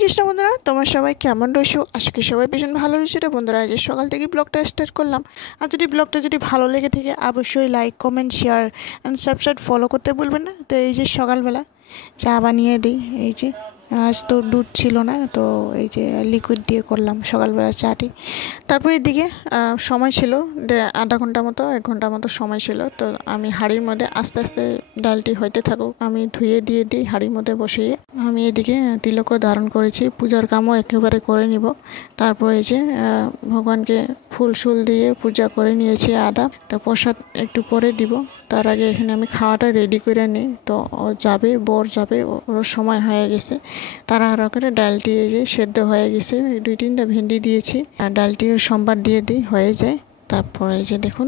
কৃষ্ণ বন্ধুরা, তোমার সবাই কেমন রয়েছো? আশা করি সবাই ভীষণ ভালো রয়েছে রে বন্ধুরা। আজ সকাল থেকে ব্লগটা স্টার্ট করলাম। আর যদি ব্লগটা ভালো লেগে থাকে অবশ্যই like, comment, share and subscribe follow করতে ভুলবেন না। তো এই যে সকালবেলা চা বানিয়ে দিই। এই যে আজ তো দুধ ছিল না, তো এই যে লিকুইড দিয়ে করলাম সকালবেলা চাটি। তারপর এদিকে সময় ছিল আধা ঘন্টা মতো 1 ঘন্টা মতো সময় ছিল। তো আমি হাঁড়ির মধ্যে আস্তে আস্তে ডালটি হইতে থাকুক আমি ধুয়ে দিয়ে দিই হাঁড়ির মধ্যে বসিয়ে। আমি এদিকে তিলকও ধারণ করেছি, পূজার কামও একেবারে করে নিব। তারপর এই যে ভগবানকে ফুল শুল দিয়ে পূজা করে নিয়েছি আদা। তো প্রসাদ একটু পরে দিব, তার আগে এখানে আমি খাওয়াটা রেডি করে নিই। তো ও যাবে, বর যাবে, ওর সময় হয়ে গেছে। তাড়াহুড়ো করে ডালটি এই যে সেদ্ধ হয়ে গেছে, 2-3টা ভেন্ডি দিয়েছি আর ডালটিও সোমবার দিয়ে দিই, হয়ে যায়। তারপরে এই যে দেখুন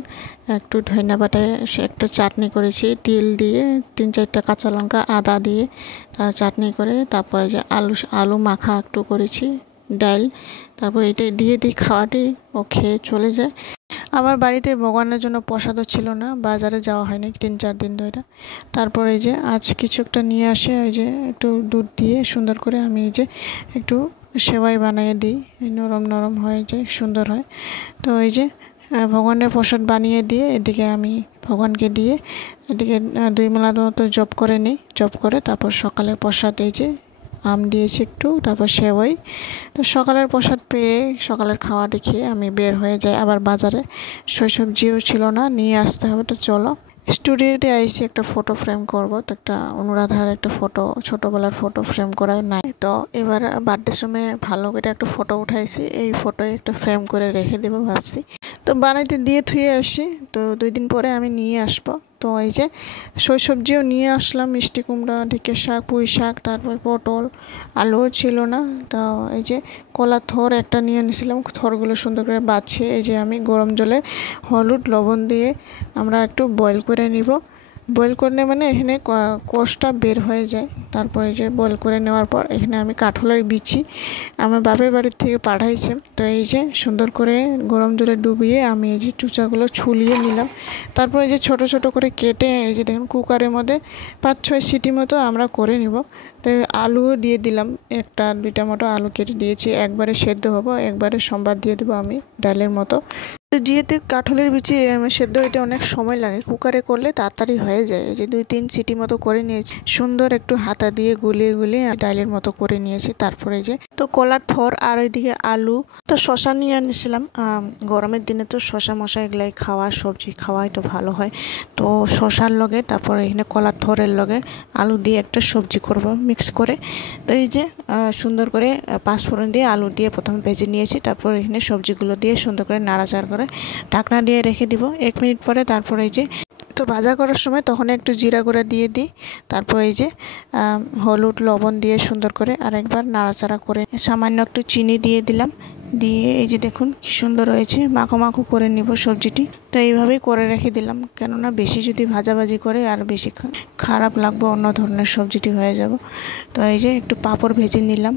একটু ধনিয়া বাটায় একটু চাটনি করেছি, তিল দিয়ে 3-4টা কাঁচা লঙ্কা আদা দিয়ে চাটনি করে, তারপরে যে আলু মাখা একটু করেছি, ডাল। তারপর এটা দিয়ে দিই খাওয়াটি, ও খেয়ে চলে যায়। আমার বাড়িতে ভগবানের জন্য প্রসাদও ছিল না, বাজারে যাওয়া হয়নি 3-4 দিন ধরে। তারপর এই যে আজ কিছু একটা নিয়ে আসে, ওই যে একটু দুধ দিয়ে সুন্দর করে আমি এই যে একটু সেমাই বানিয়ে দিই, নরম নরম হয়ে যায়, সুন্দর হয়। তো এই যে ভগবানের প্রসাদ বানিয়ে দিয়ে এদিকে আমি ভগবানকে দিয়ে এদিকে 2 মালার মতো জপ করে নিই। জপ করে তারপর সকালের প্রসাদ এই যে আম দিয়েছি একটু, তারপর সেওই। তো সকালের প্রসাদ পেয়ে সকালের খাওয়াটি খেয়ে আমি বের হয়ে যাই আবার বাজারে। সবজিও ছিল না, নিয়ে আসতে হবে। তো চলো স্টুডিওতে আইসি, একটা ফটো ফ্রেম করব। তো একটা অনুরাধার একটা ফটো, ছোটোবেলার ফটো ফ্রেম করা নাই, তো এবার বার্থডের সময় ভালো করে একটা ফটো উঠাইছি, এই ফটোয় একটা ফ্রেম করে রেখে দেবো ভাবছি। তো বানাইতে দিয়ে থুয়ে আসি, তো 2 দিন পরে আমি নিয়ে আসবো। তো এই যে সবজিও নিয়ে আসলাম, মিষ্টি কুমড়া, ঢেঁড়স শাক, পুঁই শাক, তারপর পটল, আলুও ছিল না। তো এই যে কলার থর একটা নিয়ে নিয়েছিলাম, থরগুলো সুন্দর করে বাছিয়ে এই যে আমি গরম জলে হলুদ লবণ দিয়ে আমরা একটু বয়েল করে নিব। বয়েল করে মানে এখানে কোষটা বের হয়ে যায়। তারপরে যে বয়েল করে নেওয়ার পর এখানে আমি কাঠলের বিচি আমার বাপের বাড়ির থেকে পাঠাইছে। তো এই যে সুন্দর করে গরম জলে ডুবিয়ে আমি এই যে চুচাগুলো ছুলিয়ে নিলাম। তারপরে এই যে ছোট ছোট করে কেটে এই যে দেখুন কুকারের মধ্যে 5-6 সিটি মতো আমরা করে নিব। তো আলুও দিয়ে দিলাম, 1-2টা মতো আলু কেটে দিয়েছি। একবারে সেদ্ধ হবো, একবারে সোমবার দিয়ে দেবো আমি ডালের মতো। তো যেহেতু কাঠলের বিচি সেদ্ধ হইতে অনেক সময় লাগে, কুকারে করলে তাড়াতাড়ি হয়ে যায়। এই যে 2-3 সিটি মতো করে নিয়েছি, সুন্দর একটু হাতা দিয়ে গুলিয়ে গুলিয়ে ডালের মতো করে নিয়েছি। তারপরে যে তো কলার থর আর ওইদিকে আলু, তো শশা নিয়ে আনিছিলাম। গরমের দিনে তো শশা মশা এগুলাই খাওয়া, সবজি খাওয়াই তো ভালো হয়। তো শশার লগে তারপরে এখানে কলার থরের লগে আলু দিয়ে একটা সবজি করব মিক্স করে। তো এই যে সুন্দর করে 5 ফোড়ন দিয়ে আলু দিয়ে প্রথমে ভেজে নিয়েছি। তারপর এখানে সবজিগুলো দিয়ে সুন্দর করে নাড়াচাড়া করে ঢাকনা দিয়ে রেখে দিব 1 মিনিট পরে। তারপরে এই যে তো ভাজা করার সময় তখন একটু জিরা গুঁড়া দিয়ে দিই। তারপর এই যে হলুদ লবণ দিয়ে সুন্দর করে আরেকবার নাড়াচাড়া করে সামান্য একটু চিনি দিয়ে দিলাম। দিয়ে এই যে দেখুন কি সুন্দর হয়েছে, মাখো মাখো করে নিব সবজিটি। তো এইভাবেই করে রেখে দিলাম, কেননা বেশি যদি ভাজাভাজি করে আর বেশি খারাপ লাগবে, অন্য ধরনের সবজিটি হয়ে যাব। তো এই যে একটু পাঁপড় ভেজে নিলাম,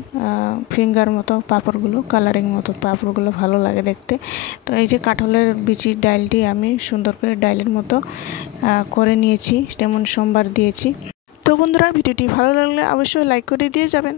ফিঙ্গার মতো পাঁপড়গুলো, কালারিং মতো পাঁপড়গুলো ভালো লাগে দেখতে। তো এই যে কাঁঠালের বিচির ডালটি আমি সুন্দর করে ডালের মতো করে নিয়েছি, যেমন সোমবার দিয়েছি। তো বন্ধুরা ভিডিওটি ভালো লাগলে অবশ্যই লাইক করে দিয়ে যাবেন।